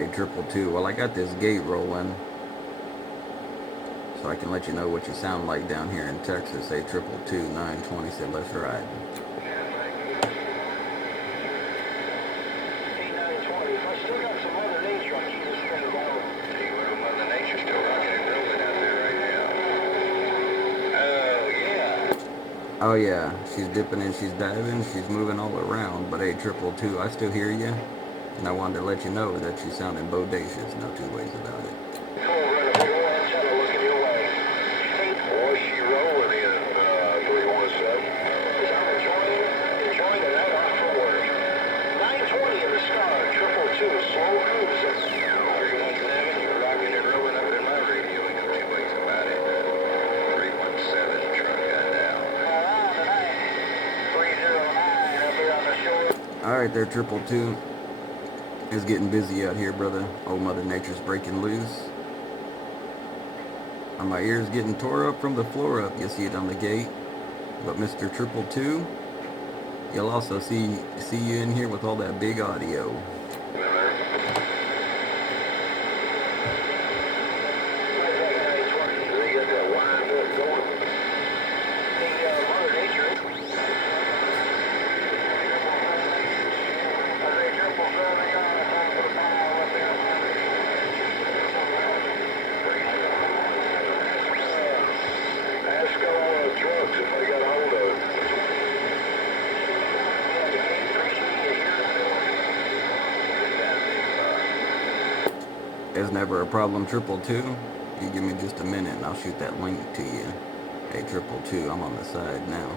Hey, triple two. Well, I got this gate rolling, so I can let you know what you sound like down here in Texas. Hey, triple two 920 said let's ride. Oh yeah, she's dipping and she's diving, she's moving all around. But hey, triple two, I still hear you, and I wanted to let you know that she's sounding bodacious. No two ways about it. Alright there, triple two. It's getting busy out here, brother. Old Mother Nature's breaking loose. And my ears getting tore up from the floor up. You see it on the gate. But Mr. Triple Two, you'll also see you in here with all that big audio. It's never a problem, triple two. You give me just a minute and I'll shoot that link to you. Hey, triple two, I'm on the side now.